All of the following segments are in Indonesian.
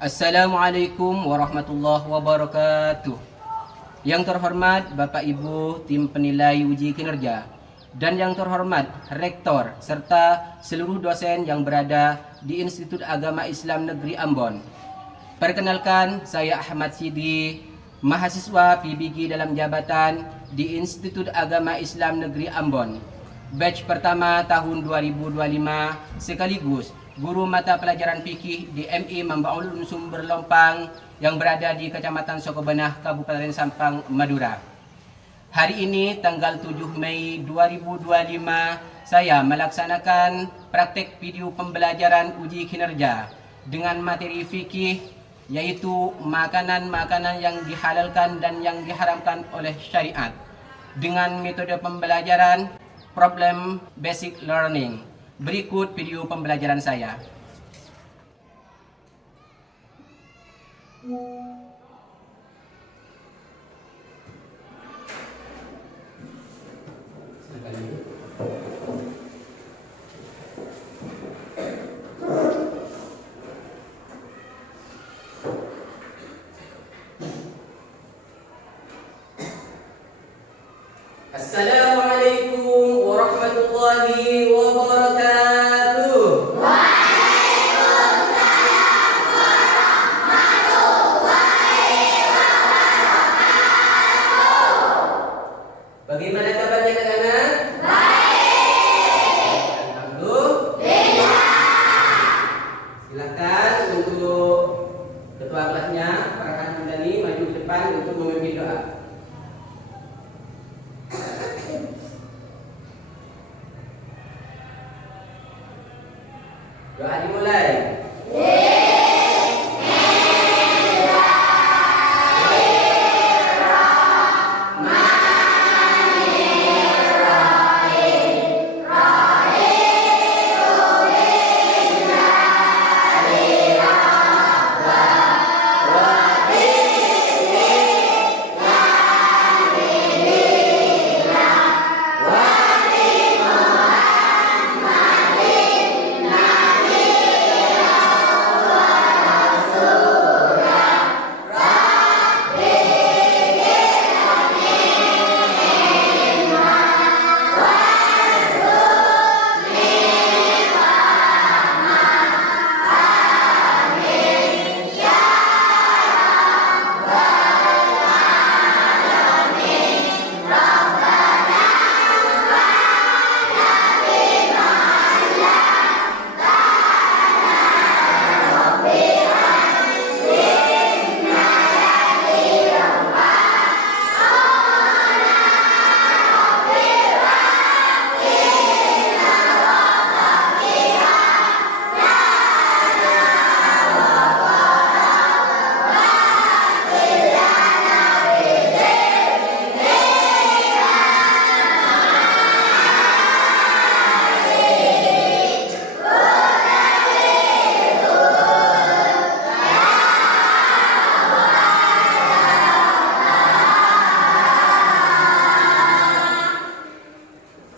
Assalamualaikum warahmatullahi wabarakatuh. Yang terhormat Bapak Ibu tim penilai uji kinerja dan yang terhormat Rektor serta seluruh dosen yang berada di Institut Agama Islam Negeri Ambon. Perkenalkan, saya Ahmad Sidi, mahasiswa PBG dalam jabatan di Institut Agama Islam Negeri Ambon. Batch pertama tahun 2025 sekaligus guru mata pelajaran fikih di MI Mambaul Ulum Sumber Lompang yang berada di Kecamatan Sokobenah, Kabupaten Sampang, Madura. Hari ini tanggal 7 Mei 2025 saya melaksanakan praktek video pembelajaran uji kinerja dengan materi fikih, yaitu makanan-makanan yang dihalalkan dan yang diharamkan oleh syariat dengan metode pembelajaran problem basic learning. Berikut video pembelajaran saya. Assalamualaikum warahmatullahi wabarakatuh. Waalaikumsalam warahmatullahi wabarakatuh. Bagaimana kabarnya anak-anak? Baik. Alhamdulillah. Silakan untuk ketua kelasnya, Farhan Hamdani, maju ke depan untuk memimpin doa. Doa dimulai.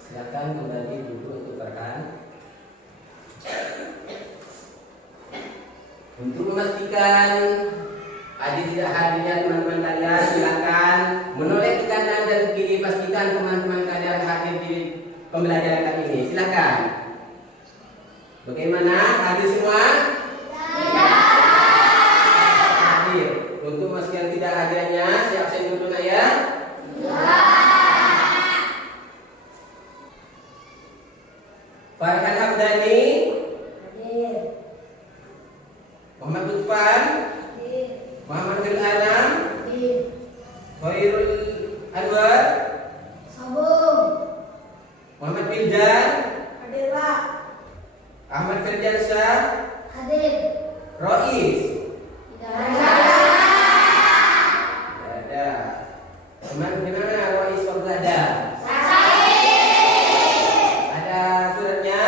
Silakan kembali duduk untuk Farhan. Untuk memastikan adik tidak hadirnya teman-teman kalian, silakan menoleh ke kanan dan ke kiri, pastikan teman-teman kalian hadir di pembelajaran kali ini. Silakan. Bagaimana? Hadir semua? Hadir. Untuk memastikan tidak hadirnya, siap absen dulu nak ya. Farhan Hamdani, Muhammad Lutfan, Muhammad Khairul Anam, Khairul Anwar, Muhammad Bildan, Ahmad Firdansyah, Rois. Ada. Teman gimana Rois kalau ada? Ada suratnya?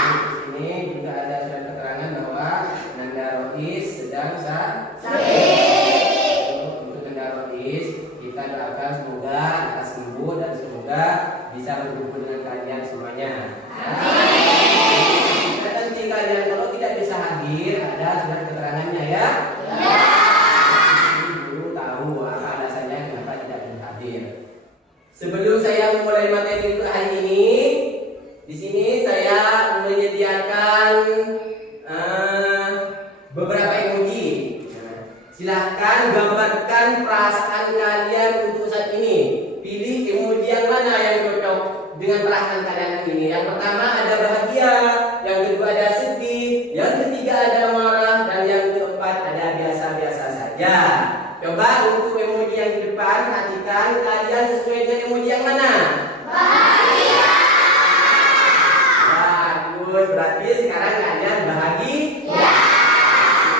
Di sini juga ada surat keterangan bahwa Nanda Rois sedang sakit. Untuk Nanda Rois kita doakan semoga lekas sembuh dan semoga bisa berkumpul dengan kalian semuanya. Dan nanti kalian kalau tidak bisa hadir hadir, ada surat keterangannya ya? Guru tahu apa alasannya kenapa tidak bisa hadir. Sebelum saya memulai materi untuk hari ini, di sini saya menyediakan beberapa emoji. Silahkan gambarkan perasaan kalian untuk saat ini. Pilih emoji yang mana yang cocok dengan perasaan kalian ini. Yang pertama ada bahagia, yang kedua ada sedih, yang ketiga ada marah, dan yang keempat ada biasa-biasa saja. Coba untuk emoji yang di depan, perhatikan kalian sesuai dengan emoji yang mana? Bahagia. Bagus, berarti sekarang kalian bahagia.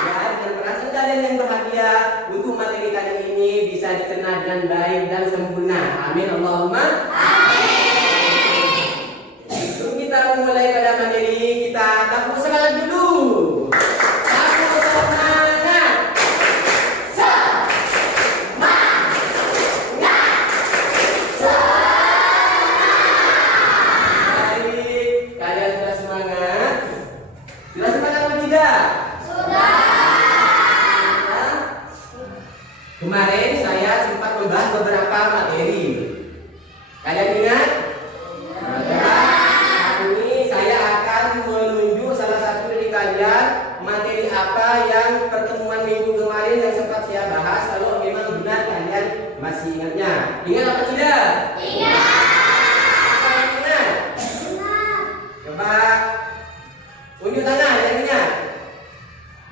Ya, dengan perasaan kalian yang bahagia, untuk materi kali ini bisa dikenal dengan baik dan sempurna. Amin Allahumma. Sebelum kita memulai pada materi, kita tepuk semangat dulu. Tepuk semangat. Baik, kalian sudah semangat? Sudah semangat atau tidak? Kemarin saya sempat membahas beberapa materi. Kalian ingat? Hari ini saya akan menunjuk salah satu dari kalian materi apa yang pertemuan minggu kemarin yang sempat saya bahas. Kalau memang benar kalian masih ingatnya. Ingat apa tidak? Apa yang ingat? Coba unjuk tangan yang ingat.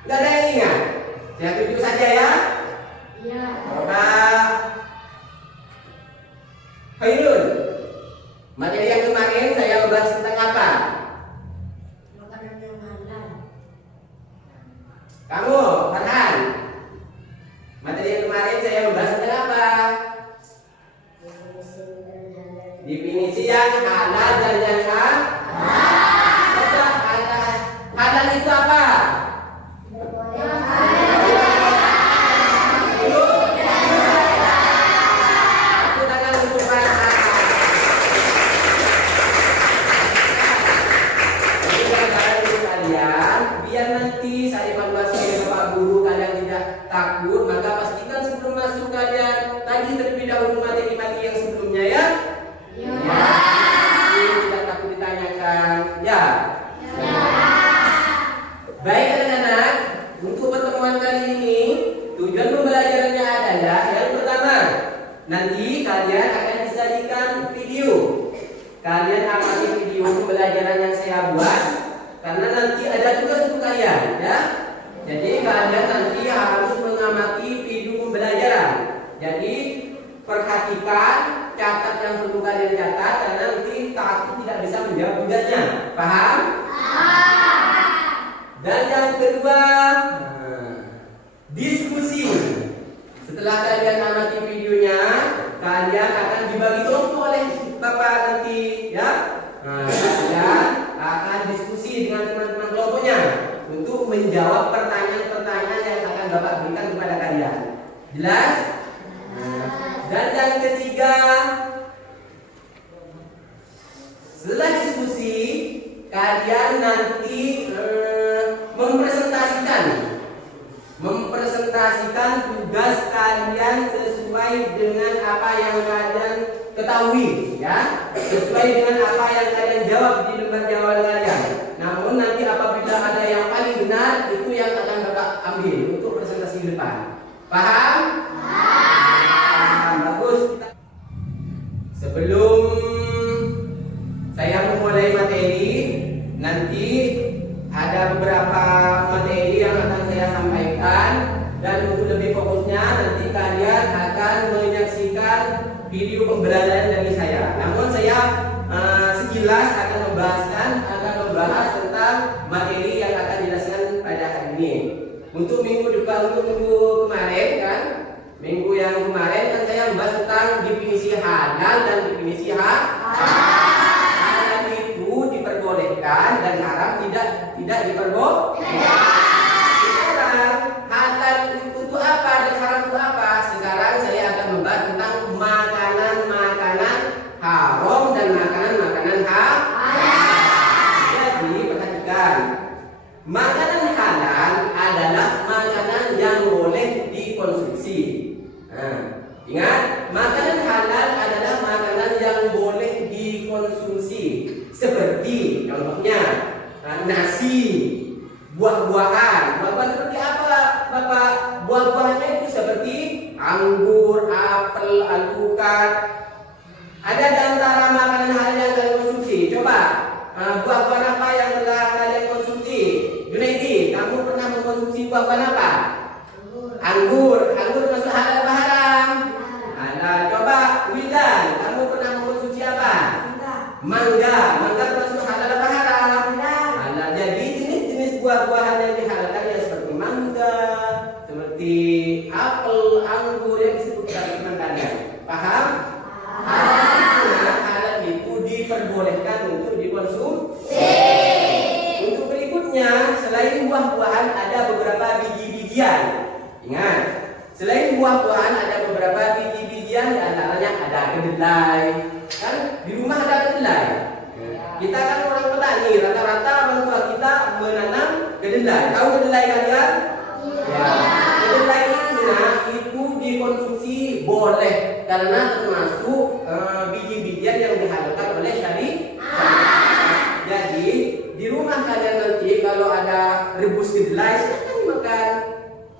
Tidak ada yang ingat. Saya tunjuk saja ya. Coba Khairul, materi yang kemarin saya membahas tentang apa? Makanan yang halal. Kamu, Farhan, materi yang kemarin saya membahas tentang apa? Definisi yang halal dan yang haram. Coba halal. Halal itu apa? Aku tangan untuk Farhan. Jadi kalian untuk kalian, biar nanti saya evaluasi dengan Pak Guru kalian tidak takut, maka pastikan sebelum masuk kalian tadi terlebih dahulu materi-materi yang sebelumnya ya. Tidak takut ditanyakan. Ya. Baik anak-anak, untuk pertemuan kali ini tujuan pembelajarannya adalah yang pertama, nanti kalian akan disajikan video. Kalian amati video pembelajaran yang saya buat, karena nanti ada tugas untuk kalian, ya. Jadi kalian nanti harus mengamati video pembelajaran. Jadi perhatikan, catat yang perlu kalian catat, karena nanti takut tidak bisa menjawab tugasnya. Paham? Dan yang kedua, diskusi. Setelah kalian amati videonya, kalian akan dibagi kelompok oleh Bapak nanti, ya. Kalian akan diskusi dengan teman-teman kelompoknya untuk menjawab pertanyaan-pertanyaan yang akan Bapak berikan kepada kalian. Jelas? Dan yang ketiga, setelah diskusi, kalian nanti mempresentasikan tugas kalian sesuai dengan apa yang kalian ketahui, ya, sesuai dengan apa yang kalian jawab di lembar jawaban kalian. Namun nanti apabila ada yang paling benar, itu yang akan Bapak ambil untuk presentasi di depan. Paham? Bagus. Sebelum saya memulai materi, nanti ada beberapa materi yang akan saya sampaikan, dan untuk lebih fokusnya nanti kalian akan menyaksikan video pembelajaran dari saya. Namun saya sekilas akan membahas tentang materi yang akan dijelaskan pada hari ini. Untuk minggu kemarin kan, minggu yang kemarin kan saya membahas tentang definisi halal dan definisi haram. Halal itu diperbolehkan dan haram tidak diperbolehkan. Sekarang halal itu apa dan haram itu apa? Sekarang saya akan membahas tentang makanan-makanan haram dan makanan-makanan halal. Jadi perhatikan, makanan halal Nah, ingat, makanan halal adalah makanan yang boleh dikonsumsi. Seperti contohnya nasi, buah-buahan. Buah-buahan seperti apa, Bapak? Buah-buahannya itu seperti anggur, apel, alpukat. Ada di antara makanan halal yang kalian konsumsi. Coba, buah-buahan apa yang telah kalian konsumsi? Junaidi, kamu pernah mengkonsumsi buah-buahan apa? Anggur. Anggur masuk halal apa haram? Halal. Coba, Wildan, kamu pernah mengkonsumsi apa? Mangga. Mangga masuk halal apa haram? Halal. Jadi jenis-jenis buah-buahan yang dihalalkan ya seperti mangga, seperti apel, anggur yang disebutkan teman kalian. Paham? Halal itu diperbolehkan untuk dikonsumsi. Untuk berikutnya, selain buah-buahan ada beberapa biji-bijian. Ingat, selain buah-buahan ada beberapa biji-bijian, di antaranya ada kedelai. Kan di rumah ada kedelai. Kita kan orang petani, rata-rata orang tua kita menanam kedelai. Tahu kedelai kalian? Ya. Kedelai itu dikonsumsi boleh karena termasuk biji-bijian yang dihalalkan oleh syariat. Jadi di rumah kalian nanti kalau ada rebus kedelai silahkan dimakan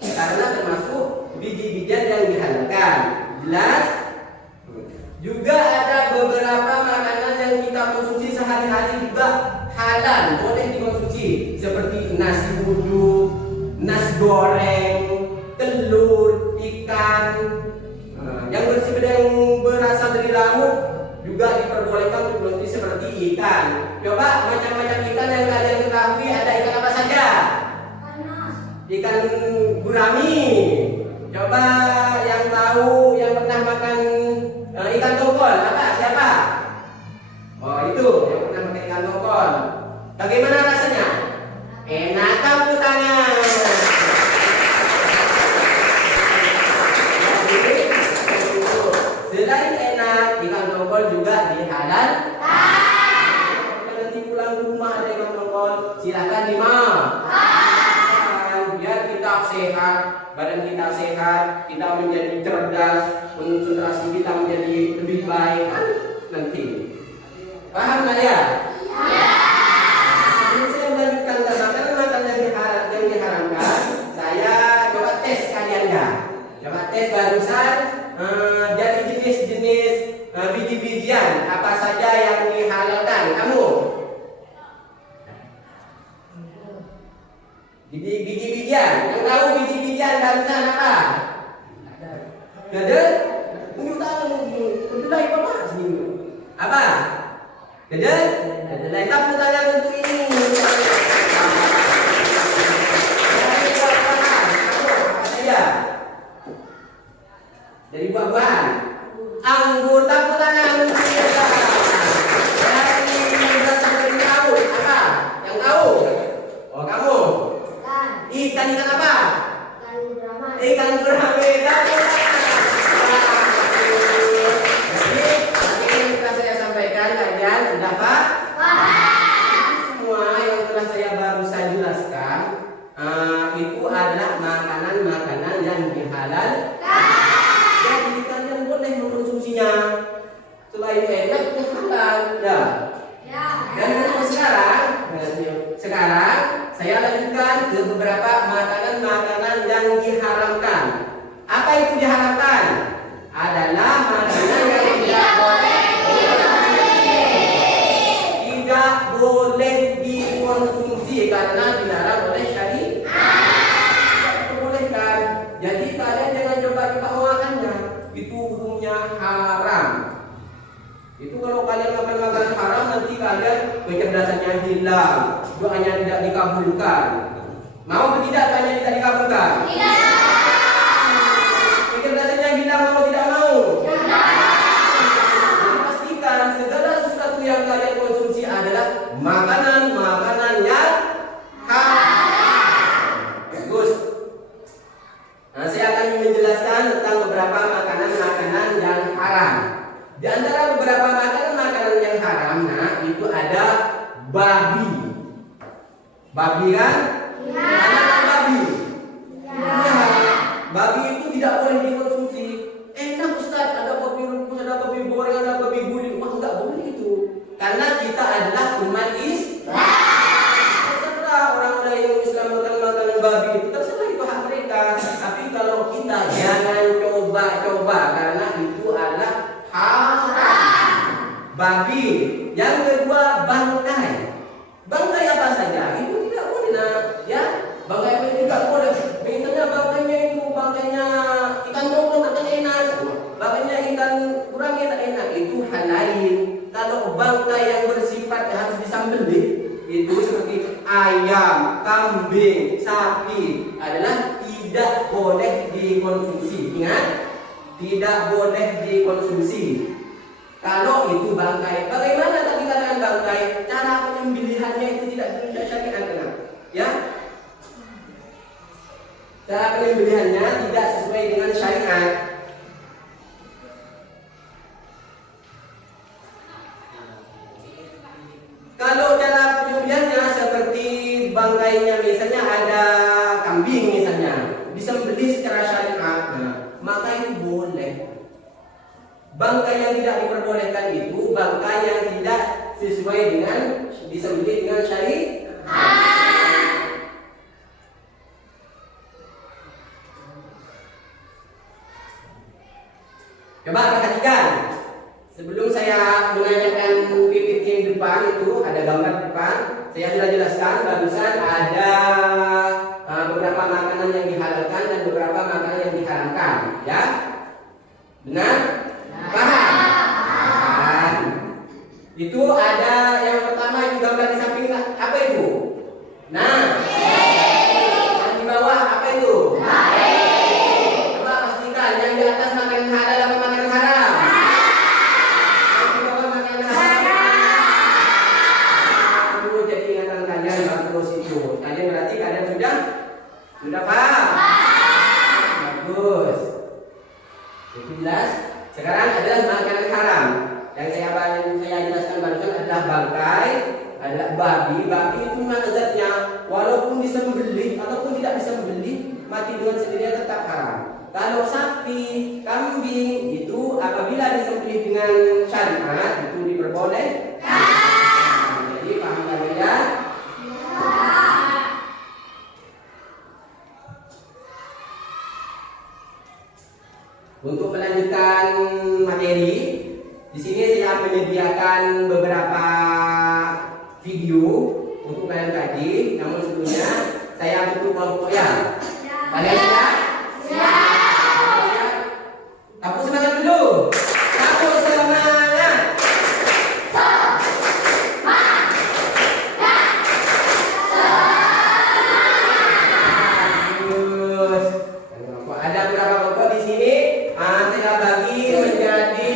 karena termasuk biji-bijian yang dihalalkan. Jelas? Juga ada beberapa makanan yang kita konsumsi sehari-hari juga halal, boleh dikonsumsi seperti nasi uduk, nasi goreng, telur, ikan. Yang berasal dari laut juga diperbolehkan untuk konsumsi seperti ikan. Coba macam-macam ikan yang kalian ketahui ada ikan apa saja? Ikan gurami. Coba yang tahu yang pernah makan ikan tongkol apa? Siapa? Oh itu yang pernah makan ikan tongkol. Bagaimana rasanya? Enak, tepuk tangan. Selain enak, ikan tongkol juga dihalalkan. Nanti pulang ke rumah ada ikan tongkol, silakan dimakan. Biar kita sehat, badan kita sehat, kita menjadi cerdas, konsentrasi kita menjadi lebih baik kan nanti. Paham nggak ya? Sebelum saya melanjutkan ke makanan yang diharamkan, saya coba tes kalian ya. Coba tes barusan. Jadi jenis-jenis biji-bijian apa saja yang dihalalkan kamu? Biji-bijian. Yang tahu biji-bijian barusan apa? Gede? Tunjuk tangan. Kedelai apa sini? Apa? Gede? Kedelai. Tepuk tangan untuk ini. Dari buah-buahan. Anggur, tepuk tangan untuk kita. Dari berasal dari laut. Apa? Yang tahu? Oh kamu? Ikan apa? Ikan gurame. Tepuk tangan. Jadi tadi yang telah saya sampaikan kalian sudah paham? Semua yang telah saya barusan jelaskan itu adalah makanan-makanan yang dihalalkan. Jadi kalian boleh mengkonsumsinya. Selain enak itu halal, ya. Dan untuk sekarang saya lanjutkan ke beberapa makanan-makanan yang diharamkan. Apa itu diharamkan? Adalah makanan yang tidak boleh dikonsumsi karena dilarang oleh syariat. Diperbolehkan. Jadi kalian jangan coba-coba makannya. Itu hukumnya haram. Itu kalau kalian makan haram nanti kalian kecerdasannya hilang, doanya tidak dikabulkan. Mau atau tidak doanya tidak dikabulkan? Tidak. Kecerdasannya hilang mau tidak mau? Tidak. Jadi pastikan segala sesuatu yang kalian konsumsi adalah makanan-makanan yang halal. Bagus. Nah, saya akan menjelaskan tentang beberapa makanan-makanan yang haram. Di antara beberapa makanan-makanan yang haram, nah itu ada babi. Babi kan? Ya. Anak babi. Ya. sapi adalah tidak boleh dikonsumsi. Ingat, tidak boleh dikonsumsi. Kalau itu bangkai, bagaimana tadi katakan bangkai? Cara penyembelihannya itu tidak dirujuk syariat, kenapa? Ya, cara penyembelihannya tidak sesuai dengan syariat. Kalau cara penyembelihannya seperti bangkainya, misalnya ada kambing misalnya, disembelih secara syariat, maka itu boleh. Bangkai yang tidak diperbolehkan itu bangkai yang tidak sesuai dengan disembelih dengan syariat. Coba perhatikan. Sebelum saya menanyakan PPT yang depan itu ada gambar depan, saya sudah jelaskan barusan ada beberapa makanan yang dihalalkan dan beberapa makanan yang diharamkan, ya. Benar? Paham? Itu ada yang pertama itu gambar di samping, apa itu? Nah, yang di bawah apa itu? Coba pastikan yang di atas makanan halal apa makanan haram? Yang di bawah makanan haram. Jadi ingatan kalian bagus itu. Kalian berarti kalian sudah paham? Bagus. Itu jelas. Sekarang adalah makanan haram. Yang saya jelaskan barusan adalah bangkai, adalah babi. Babi itu mana zatnya? Walaupun disembelih ataupun tidak disembelih, mati dengan sendirinya tetap haram. Kalau sapi, kambing itu apabila disembelih dengan syariat itu diperbolehkan. Jadi paham kalian ya? Untuk melanjutkan materi, di sini saya menyediakan beberapa video untuk kalian kaji. Namun sebelumnya saya butuh kelompok ya. Kalian siap? Siap. Aku semangat dulu. Aku semangat. Bagus. Ada beberapa kelompok di sini. Saya bagi menjadi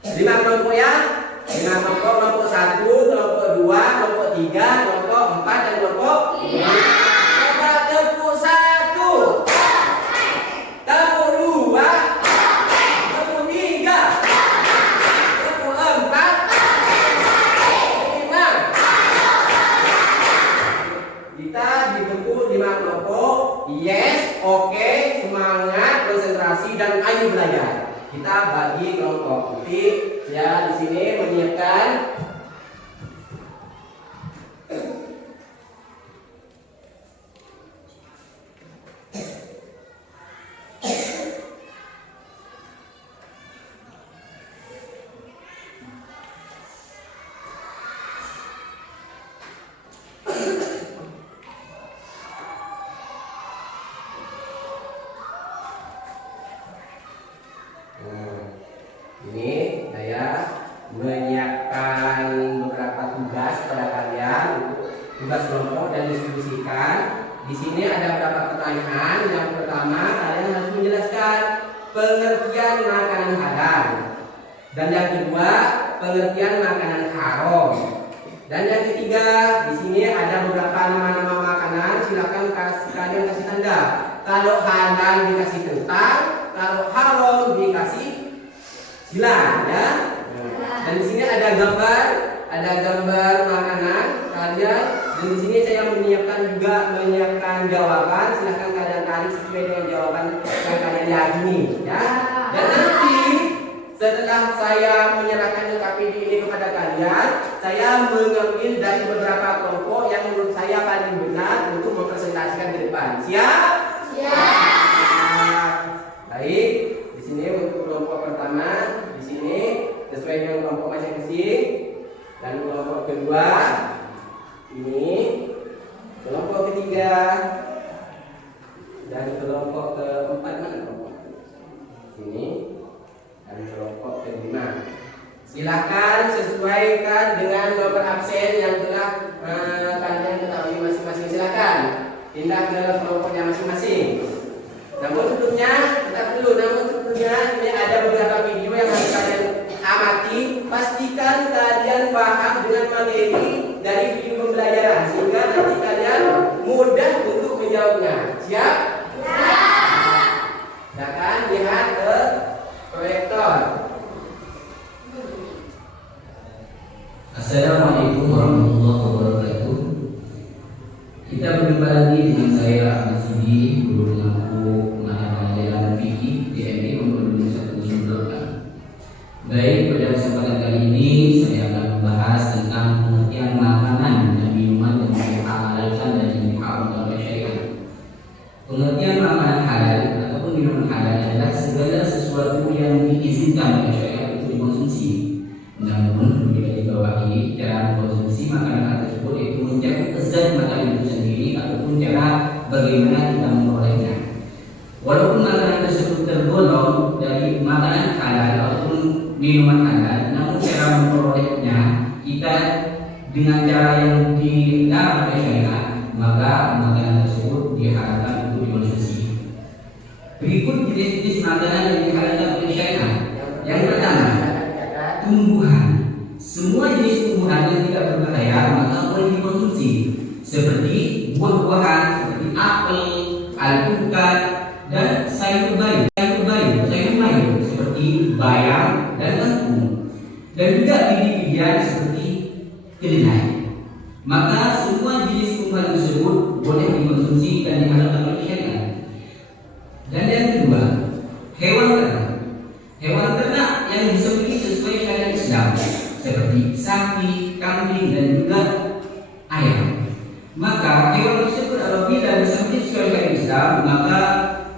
5 kelompok ya. 5 kelompok, kelompok 1, kelompok 2, kelompok 3, kelompok 4 dan kelompok 5. Coba tepuk 1, tepuk 2, tepuk 3, tepuk 4, tepuk 5. Kita dibentuk 5 kelompok. Yes, oke, semangat, konsentrasi dan ayo belajar. Kita bagi kelompok. Nanti saya di sini menyiapkan ini saya menyiapkan beberapa tugas pada kalian untuk tugas kelompok dan distribusikan. Di sini ada beberapa pertanyaan. Yang pertama, kalian harus menjelaskan pengertian makanan halal. Dan yang kedua, pengertian makanan haram. Dan yang ketiga, di sini ada beberapa nama-nama makanan. Silakan kalian kasih tanda. Kalau halal dikasih tentang, kalau haram dikasih silang ya. Dan di sini ada gambar makanan kalian. Dan di sini saya menyiapkan jawaban. Silahkan kalian tarik sesuai dengan jawaban yang kalian yakini ya. Dan nanti setelah saya menyerahkan KPD ini kepada kalian, saya mengambil dari beberapa kelompok yang menurut saya paling benar untuk mempresentasikan ke depan. Siap? Siap. Baik. Di sini untuk kelompok pertama, di sini sesuai dengan kelompok masing-masing. Dan kelompok kedua ini, kelompok ketiga, dan kelompok keempat mana kelompok? Ini dan kelompok kelima. Silakan sesuaikan dengan nomor absen yang telah kalian ketahui masing-masing. Silakan. pindah ke dalam kelompoknya masing-masing. Namun sebelumnya ini ada beberapa video yang harus kalian amati. Pastikan kalian paham dengan materi dari video pembelajaran sehingga nanti kalian mudah untuk menjawabnya. Siap? Silakan lihat ke proyektor. Assalamualaikum warahmatullahi wabarakatuh. Kita berjumpa lagi dengan saya Ahmad Sidi, guru mengaku pelajaran fikih DMI Komponen 108. Baik, pada kesempatan kali ini saya akan membahas tentang pengertian makanan dan minuman yang dihalalkan dan diharamkan oleh syariat. Pengertian makanan halal ataupun minuman halal adalah segala sesuatu yang diizinkan oleh syariat untuk dikonsumsi. Namun dibawahi cara mengkonsumsi makanan tersebut yaitu mencari zat makanan itu sendiri ataupun cara bagaimana kita memperolehnya. Walaupun makanan tersebut tergolong dari makanan halal ataupun minuman halal, namun cara memperolehnya kita dengan cara yang dilarang oleh syariat, maka makanan tersebut diharamkan untuk dikonsumsi. Berikut jenis-jenis makanan yang diharamkan oleh syariat. Yang pertama, tumbuhan. Semua jenis tumbuhan yang tidak berbahaya maka boleh dikonsumsi, seperti buah-buahan seperti apel, alpukat, dan sayur mayur seperti bayam dan kangkung, dan juga biji-bijian seperti kedelai. Maka semua jenis tumbuhan tersebut boleh dikonsumsi dan dihalalkan oleh syariat. Dan yang kedua, hewan ternak. Hewan ternak yang disembelih sesuai syariat Islam seperti sapi, kambing, dan juga ayam. Maka hewan tersebut apabila disembelih sesuai syariat Islam maka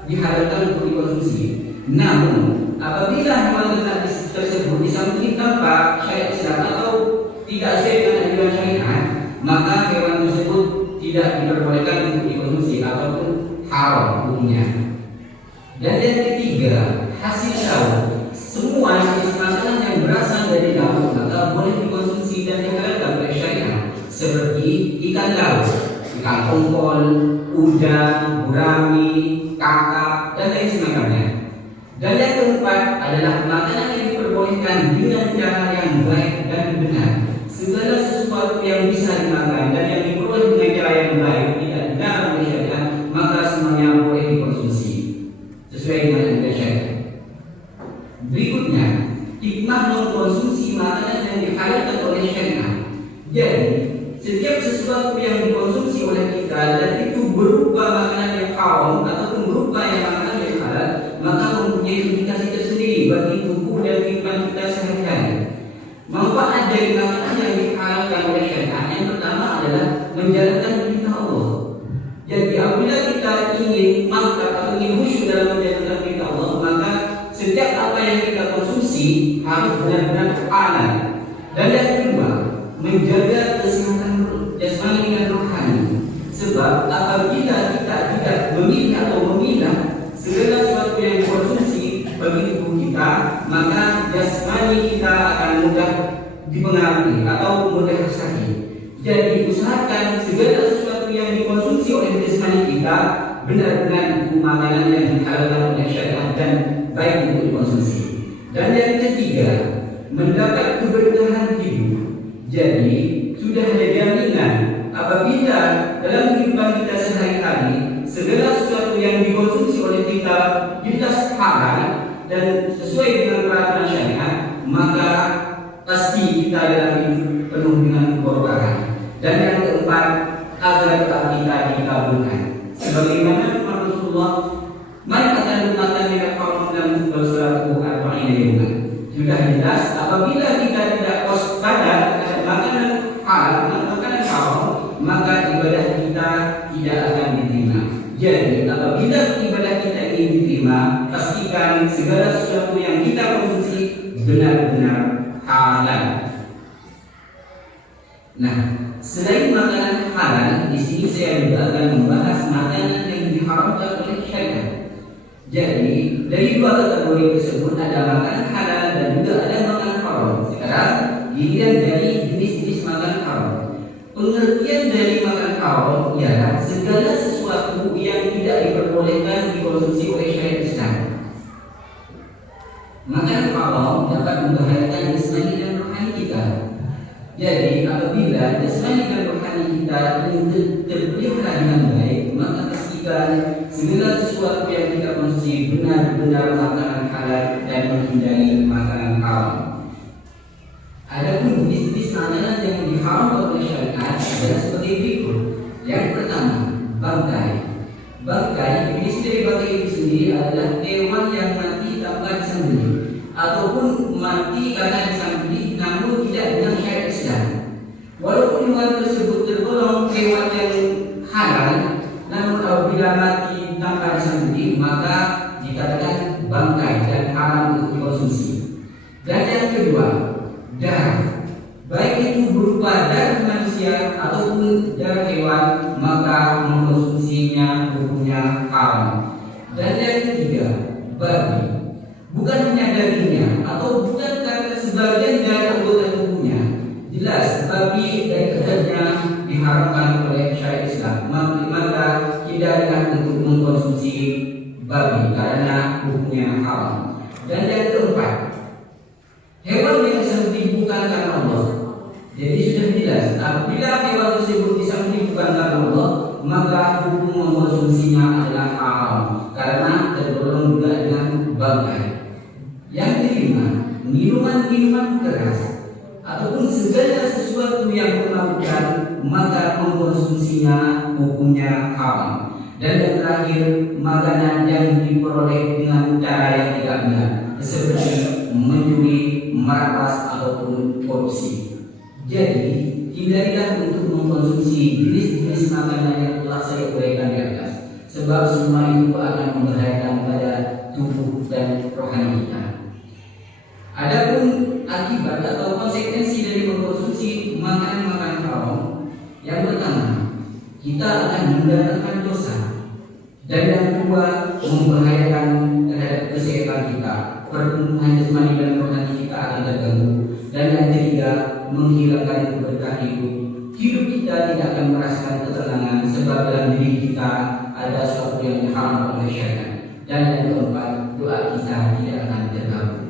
dihalalkan untuk dikonsumsi. Namun apabila hewan ternak tersebut disembelih tanpa syariat Islam atau tidak sesuai dengan anjuran syariat, maka hewan tersebut tidak diperbolehkan untuk dikonsumsi ataupun haram hukumnya. Dan yang ketiga, hasil laut. Semua jenis makanan yang berasal dari laut maka boleh dikonsumsi dan dihalalkan oleh syariat, seperti ikan laut, ikan tongkol, udang, gurami, kakap, dan lain sebagainya. Dan yang keempat adalah makanan yang diperbolehkan dengan cara yang baik dan benar. Segala sesuatu yang bisa dimakan dan yang diperoleh dengan cara yang baik tidak dilarang oleh syariat, maka semuanya boleh dikonsumsi sesuai dengan anjuran syariat. Berikutnya, hikmah mengkonsumsi makanan yang dihalalkan oleh syariat. Jadi, setiap sesuatu yang dikonsumsi oleh kita dan itu berupa makanan yang haram ataupun berupa yang makanan yang halal, maka mempunyai implikasi tersendiri bagi tubuh dan kehidupan kita sehari-hari. Manfaat dari makanan yang dihalalkan oleh syariat yang pertama adalah menjalankan perintah Allah. Jadi, apabila kita ingin mantap atau ingin khusyuk dalam menjalankan perintah Allah, maka setiap apa yang kita konsumsi harus benar-benar halal. Dan yang kedua, menjaga kesehatan jasmani dan rohani. Sebab apabila kita tidak memilih atau memilah segala sesuatu yang dikonsumsi bagi tubuh kita, maka jasmani kita akan mudah dipengaruhi atau mudah sakit. Jadi usahakan segala sesuatu yang dikonsumsi oleh jasmani kita benar-benar makanan yang dihalalkan oleh syariat dan baik untuk dikonsumsi. Dan yang ketiga, mendapat keberkahan hidup. Jadi sudah ada jaminan apabila dalam kehidupan kita sehari-hari segala sesuatu yang dikonsumsi oleh kita jelas halal dan sesuai dengan peraturan syariat, maka pasti kita dalam hidup penuh dengan keberkahan. Dan yang keempat, agar doa kita dikabulkan. Sebagaimana firman Rasulullah, "Man akan makan minyak haram lam tuqbal salatuhu arba'ina yawman." Sudah jelas apabila kita tidak waspada terhadap makanan halal, makanan haram, maka ibadah kita tidak akan diterima. Jadi apabila ibadah kita ingin diterima, pastikan segala sesuatu yang kita konsumsi benar-benar halal. Nah, selain makanan halal, di sini saya juga akan membahas makanan yang diharamkan oleh syariat. Jadi dari dua kategori tersebut ada makanan halal dan juga ada makanan haram. Sekarang giliran dari jenis-jenis makanan haram. Pengertian dari makanan haram ialah segala sesuatu segala sesuatu yang kita konsumsi benar-benar makanan halal dan menghindari makanan haram. Adapun jenis-jenis makanan yang diharamkan oleh syariat adalah seperti berikut. Yang pertama, bangkai. Bangkai, jenis dari bangkai itu sendiri adalah hewan yang mati tanpa disembelih ataupun mati karena disembelih namun tidak dengan syariat Islam. Walaupun hewan tersebut tergolong hewan yang halal, namun apabila mati tanpa disembelih maka dikatakan bangkai dan haram untuk dikonsumsi. Dan yang kedua, darah, baik itu berupa darah manusia ataupun darah hewan, maka mengkonsumsinya hukumnya haram. Dan yang ketiga, babi, bukan hanya dagingnya atau bukan karena sebagian dari anggota tubuhnya. Jelas babi dari asalnya diharamkan oleh syariat Islam, maka hindarilah untuk mengkonsumsi babi karena hukumnya haram. Dan yang keempat, hewan yang disembelih bukan karena Allah. Jadi sudah jelas, apabila hewan tersebut disembelih bukan karena Allah, maka hukum mengkonsumsinya adalah haram karena tergolong juga dengan bangkai. Yang kelima, minuman-minuman keras ataupun segala sesuatu yang memabukkan, maka mengkonsumsinya hukumnya haram. Dan yang terakhir, makanan yang diperoleh dengan cara yang tidak benar, seperti mencuri, merampas ataupun korupsi. Jadi, hindarilah untuk mengkonsumsi jenis-jenis makanan yang telah saya uraikan di atas, sebab semua itu akan membahayakan pada tubuh dan rohani kita. Adapun akibat atau konsekuensi dari mengkonsumsi makanan-makanan haram, yang pertama, kita akan mendatangkan dosa. Dan yang kedua, membahayakan terhadap kesehatan kita, pertumbuhan jasmani dan rohani kita akan terganggu. Dan yang ketiga, menghilangkan keberkahan hidup. Hidup kita tidak akan merasakan ketenangan sebab dalam diri kita ada sesuatu yang diharamkan oleh syariat. Dan yang keempat, doa kita tidak akan terganggu.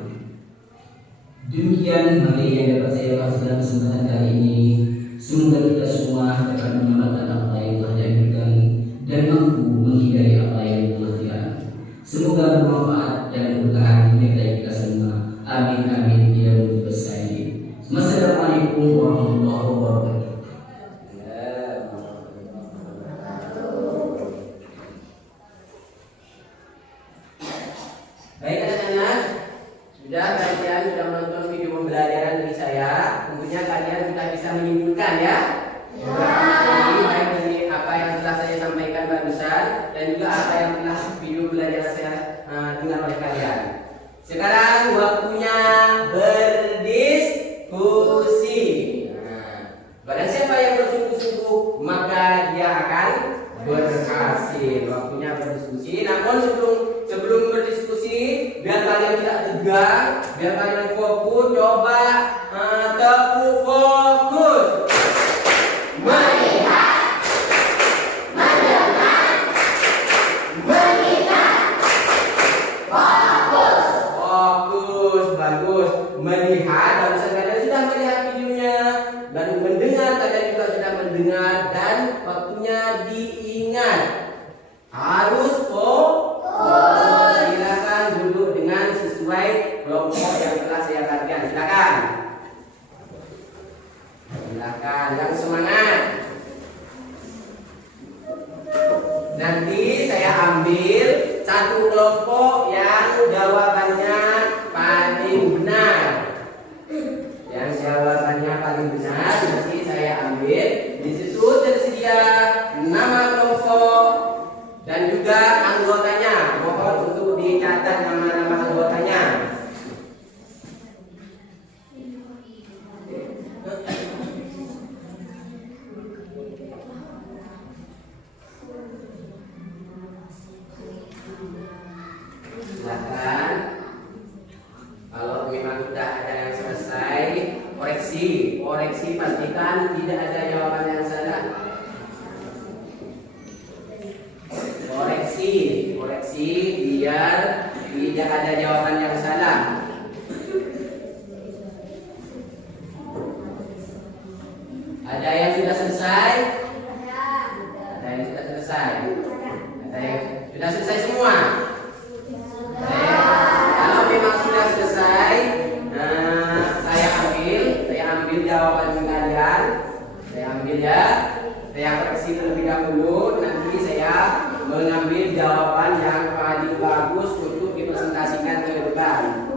Demikian materi yang dapat saya bahas dalam kesempatan kali ini. Semoga kita semua dapat mengamalkan apa yang telah dianjurkan dan mampu menghindari apa yang telah dilarang. Semoga bermanfaat dan berkah menyertai kita semua. Amin amin ya rabbal alamin. Wassalamualaikum warahmatullahi wabarakatuh. Baik anak-anak, kalian sudah menonton video pembelajaran dari saya. Tentunya kalian sudah bisa menyimpulkan ya. Jadi baik dari apa yang telah saya sampaikan barusan dan juga apa yang telah video belajar saya dengar oleh kalian. Sekarang waktunya berdiskusi. Barang siapa yang bersungguh-sungguh maka dia akan berhasil. Waktunya berdiskusi. Namun sebelum berdiskusi, biar kalian tidak tegang, biar kalian fokus, coba tepuk fokus. Melihat, mendengar, mengingat, fokus. Fokus, bagus. Melihat, barusan kalian sudah melihat videonya. Lalu mendengar, kalian juga sudah mendengar. Dan waktunya diingat. Harus fokus. Silakan duduk dengan sesuai kelompok yang telah saya katakan. Silakan. Silakan, yang semangat. Nanti saya ambil satu kelompok yang jawabannya paling benar. Yang jawabannya paling benar nanti saya ambil. Di situ tersedia nama kelompok dan juga anggotanya. Mohon untuk dicatat nama-nama anggotanya. Silakan. Kalau memang sudah ada yang selesai, koreksi, pastikan tidak ada jawaban yang salah. Koreksi biar tidak ada jawaban yang salah. Ada yang sudah selesai? Ada yang sudah selesai? Ada yang sudah Sudah selesai semua? Kalau memang sudah selesai, saya ambil jawaban kalian. Saya ambil ya. Saya koreksi terlebih dahulu. Nanti saya mengambil jawaban yang paling bagus untuk dipresentasikan ke depan.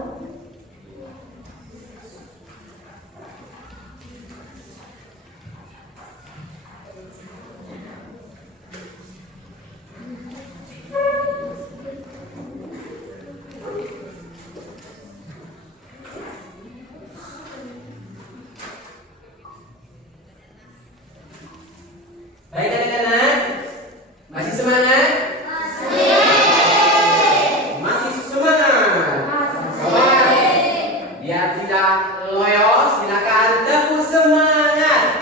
Baik anak-anak, masih semangat? Masih semangat? Kawan, biar tidak loyo, silakan tepuk semangat.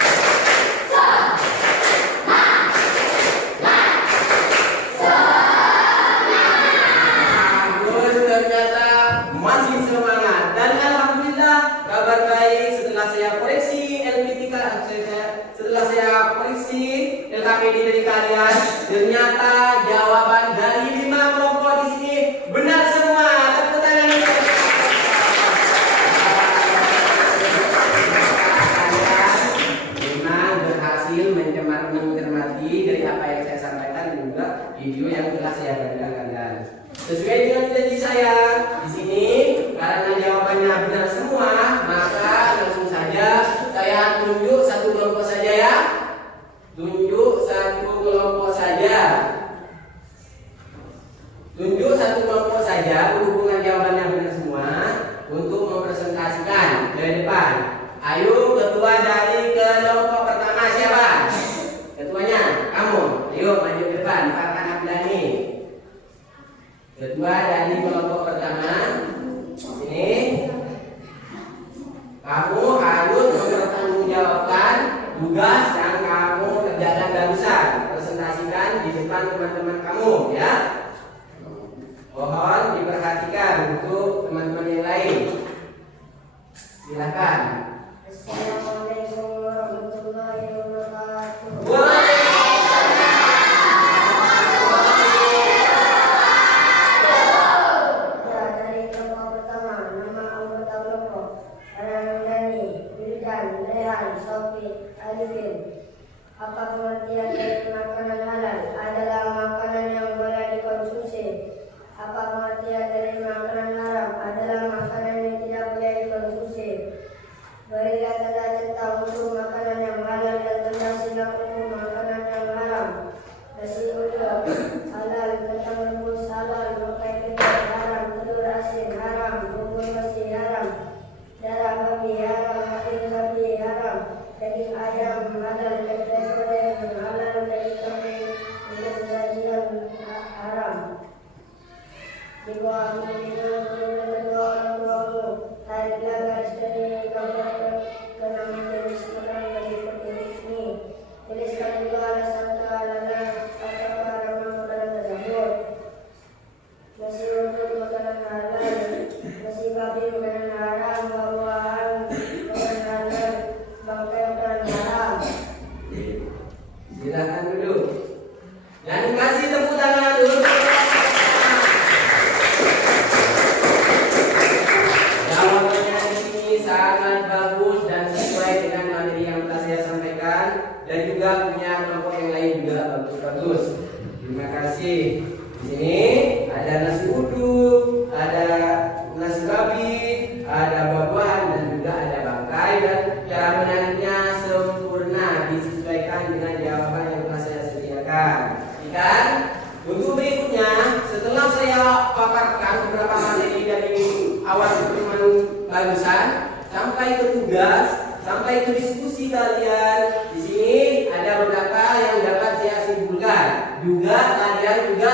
Bagus, ternyata masih semangat. Dan alhamdulillah, kabar baik setelah saya koreksi LPTK, setelah saya koreksi LKPD dari kalian, ternyata jawaban dari 5 kelompok di sini benar semua. Tepuk tangan. Kalian memang berhasil mencermati dari apa yang saya sampaikan dan juga video yang telah saya berikan kalian. Sesuai dengan janji saya di sini, karena jawabannya benar semua, maka langsung saja saya tunjuk satu kelompok saja ya. Tunjuk satu kelompok saja. Tunjuk satu kelompok saja berhubungan jawabannya benar semua untuk mempresentasikan ke depan. Ayo ketua dari kelompok pertama siapa? Ketuanya kamu. Ayo maju ke depan. Farhan Abdani. Ketua dari kelompok pertama. Sini. Kamu harus mempertanggungjawabkan tugas yang kamu kerjakan barusan. Presentasikan di depan teman-teman kamu ya. Mohon diperhatikan untuk teman-teman yang lain. Silakan. Assalamualaikum warahmatullahi wabarakatuh. Ya, dari kelompok pertama, nama anggota kelompok Farhan, Wildan, Rehan, Sofi, Alifin. Apa pengertian dari makanan halal? Adalah makanan yang boleh dikonsumsi. Apa pengertian dari makanan haram? Adalah makanan yang tidak boleh dikonsumsi. Berilah tanda tentang hukum makanan yang halal dan tanda silang hukum makanan yang haram. Nasi uduk halal, kentang rebus halal, makai ketan haram, telur asin haram, bubur nasi haram, darah babi haram, daging sapi haram, daging ayam halal, tempe goreng halal, daging kambing untuk sajian haram. Di bawah minum dan kedua orang tuamu, tariklah garis dari gambar ke-6 jenis makanan berikut ini. Tuliskan juga alasan kehalalan atau keharaman makanan tersebut. Nasi uduk makanan halal, nasi babi makanan haram, buah-buahan makanan halal, bangkai makanan haram. Silakan duduk. Dan kasih tepuk tangan dulu. Jawabannya di sini sangat bagus dan sesuai dengan materi yang telah saya sampaikan, dan juga punya kelompok yang lain juga bagus-bagus. Terima kasih. Di sini ada nasi uduk, ada nasi babi, ada buah-buahan dan juga ada bangkai, dan cara menanamnya sempurna disesuaikan dengan jawaban yang telah saya sediakan. Ikan. Untuk berikutnya, setelah saya paparkan beberapa materi dari awal pertemuan barusan sampai ke tugas, sampai ke diskusi kalian, di sini ada beberapa yang dapat saya simpulkan. Juga kalian juga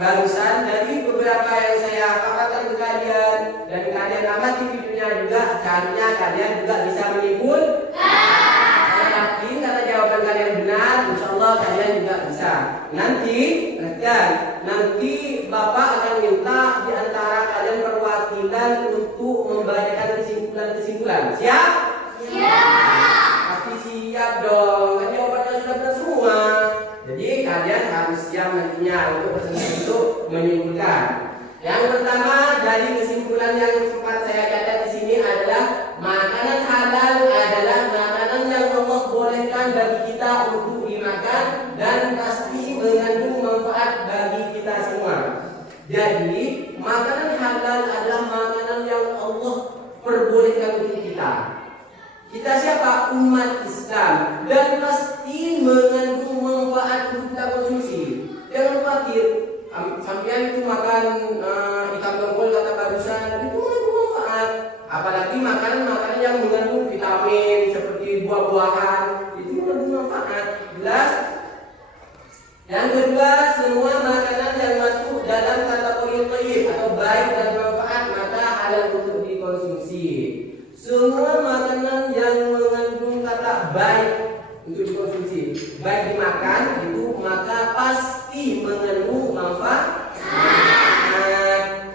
barusan dari beberapa yang saya paparkan ke kalian dan kalian amati videonya juga, caranya kalian juga bisa menyimpul. Saya yakin karena jawaban kalian benar, insya Allah kalian juga bisa. Nanti, perhatikan, nanti Bapak akan minta di antara kalian perwakilan untuk membacakan kesimpulan-kesimpulan. Siap? Siap. Pasti siap dong, kan jawabannya sudah benar semua. Jadi kalian harus harus siap nantinya untuk menyimpulkan. Yang pertama dari kesimpulan yang sempat saya catat di sini adalah makanan halal adalah makanan yang Allah bolehkan bagi kita untuk dimakan dan pasti mengandung manfaat bagi kita semua. Jadi makanan halal adalah makanan yang Allah perbolehkan untuk kita. Kita siapa? Umat Islam, dan pasti mengandung manfaat untuk kita konsumsi. Jangan khawatir, sampean itu makan ikan tongkol kata barusan itu mengandung manfaat. Apalagi makanan-makanan yang mengandung vitamin seperti buah-buahan itu mengandung manfaat. Jelas? Yang kedua, semua makanan yang masuk dalam kategori thayyib atau baik dan manfaat maka halal untuk dikonsumsi. Semua makanan yang mengandung kata baik untuk dikonsumsi, baik dimakan itu maka pasti mengandung manfaat.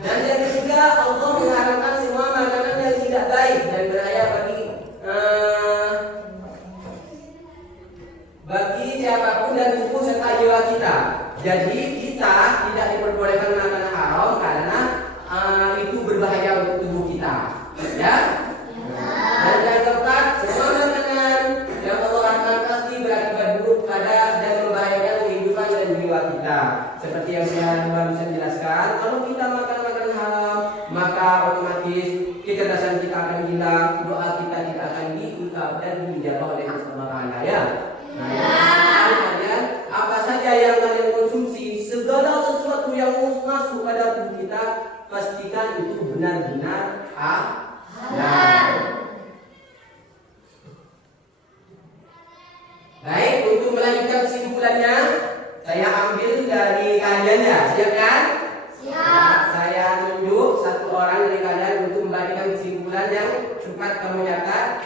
Dan yang ketiga, Allah mengharamkan semua makanan yang tidak baik dan berbahaya bagi siapapun dan tubuh serta jiwa kita. Jadi kita tidak diperbolehkan makan haram karena itu berbahaya untuk tubuh kita. Ya. Dan yang keempat, semua makanan yang Allah haramkan pasti berakibat buruk pada dan membahayakan kehidupan dan jiwa kita. Seperti yang saya barusan jelaskan, kalau kita makan makanan haram, maka otomatis kecerdasan kita akan hilang, doa kita tidak akan diungkap dan dijawab oleh Allah Subhanahu wa taala. Ya. Kalian apa saja yang kalian konsumsi, segala sesuatu yang masuk pada tubuh kita, pastikan itu benar-benar halal. Baik, untuk melanjutkan kesimpulannya, saya ambil dari kalian ya, siap kan? Siap. Saya tunjuk satu orang dari kalian untuk membagikan kesimpulan yang cepat kamu catat.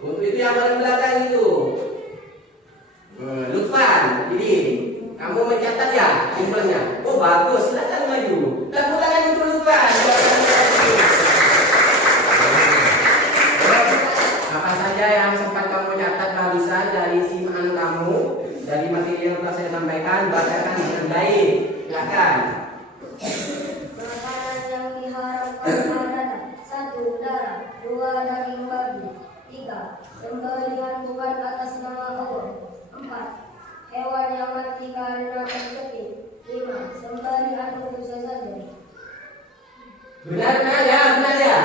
Untuk itu yang paling belakang itu, Lutfan, ini kamu mencatat ya kesimpulannya. Oh bagus, silakan maju. Tepuk tangan untuk Lutfan. Apa saja yang sempat kamu catat barisan dari simaan kamu dari materi yang telah saya sampaikan, bacakan dengan baik. Silakan. Makanan yang diharamkan adalah 1. Darah, 2. Daging babi, 3. Sembelihan bukan atas nama Allah, 4. Hewan yang mati karena penyakit, 5. Sembelihan untuk saja. Benar ya? Benar ya?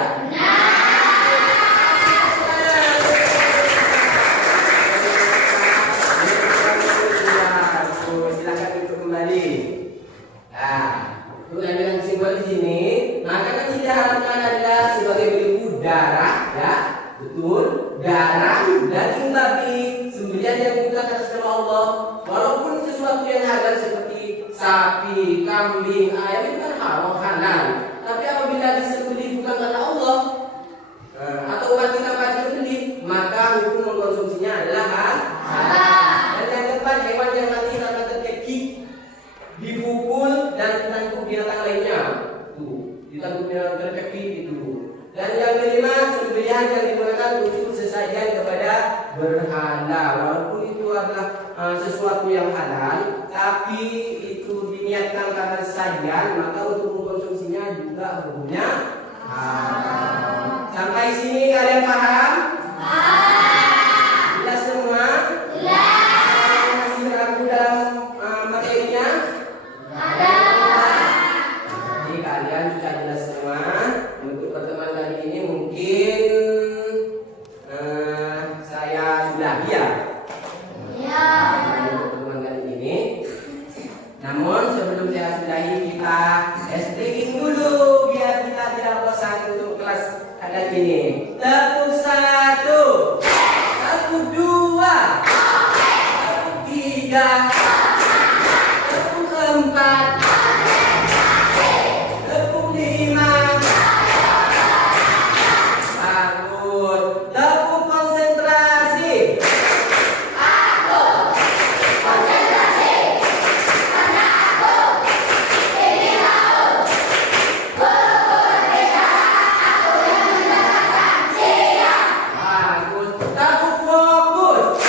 Silakan untuk kembali. Nah, untuk ambil kesimpulan di sini, makanan tidak diharamkan adalah sebagai berikut: darah, ya, betul, darah, daging babi, sembelihan yang bukan atas nama Allah. Walaupun sesuatu yang halal seperti sapi, kambing, ayam itu kan halal. Tapi apabila disembelih bukan karena Allah atau umat kita pasti beli, maka hukum mengkonsumsinya adalah halal. Dan yang keempat, hewan yang mati karena terkekik, dipukul dan ditangkap binatang lainnya. Tuh, ditangkap binatang terkekik itu. Dan yang kelima, sembelihan yang digunakan untuk sesajen kepada berhala. Walaupun itu adalah sesuatu yang halal, tapi itu diniatkan karena sesajen, maka untuk mengkonsumsinya juga hukumnya halal. Sampai sini kalian paham? Jelas semua? Masih ragu dalam materinya? Jadi kalian sudah jelas semua. Untuk pertemuan kali ini mungkin saya sudahi ya. Untuk pertemuan kali ini. Namun sebelum saya sudahi, kita stretching dulu biar kita tidak bosan untuk kelas kali ini. Tepuk 1, tepuk 2, tepuk 3, tepuk 4, tepuk 5. Bagus. Tepuk konsentrasi. Bagus. Tepuk fokus.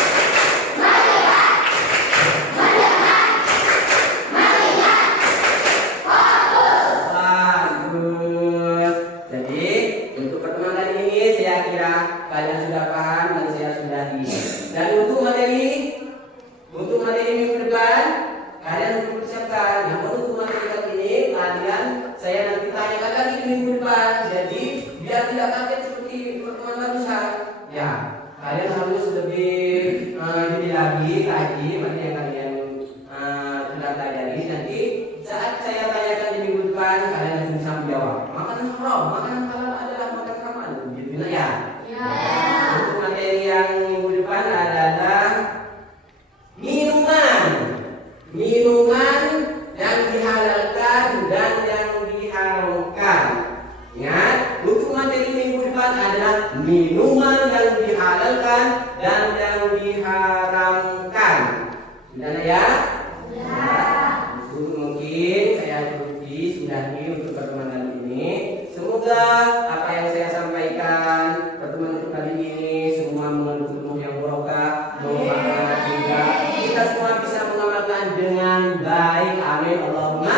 pertanyaan ini. Nanti saat saya tanyakan di minggu depan, kalian harus bisa menjawab. Makanan haram, makanan halal adalah makanan haram. Gitu ya. Untuk materi yang minggu depan adalah minuman. Minuman yang dihalalkan dan yang diharamkan. Ingat, untuk materi minggu depan adalah minuman yang dihalalkan dan yang diharamkan. Sudah ya? Mungkin saya cukupi sudah ini untuk pertemuan kali ini. Semoga apa yang saya sampaikan pertemuan untuk kali ini semua mengandung ilmu yang barokah, manfaat, juga kita semua bisa mengamalkan dengan baik. Amin Allahumma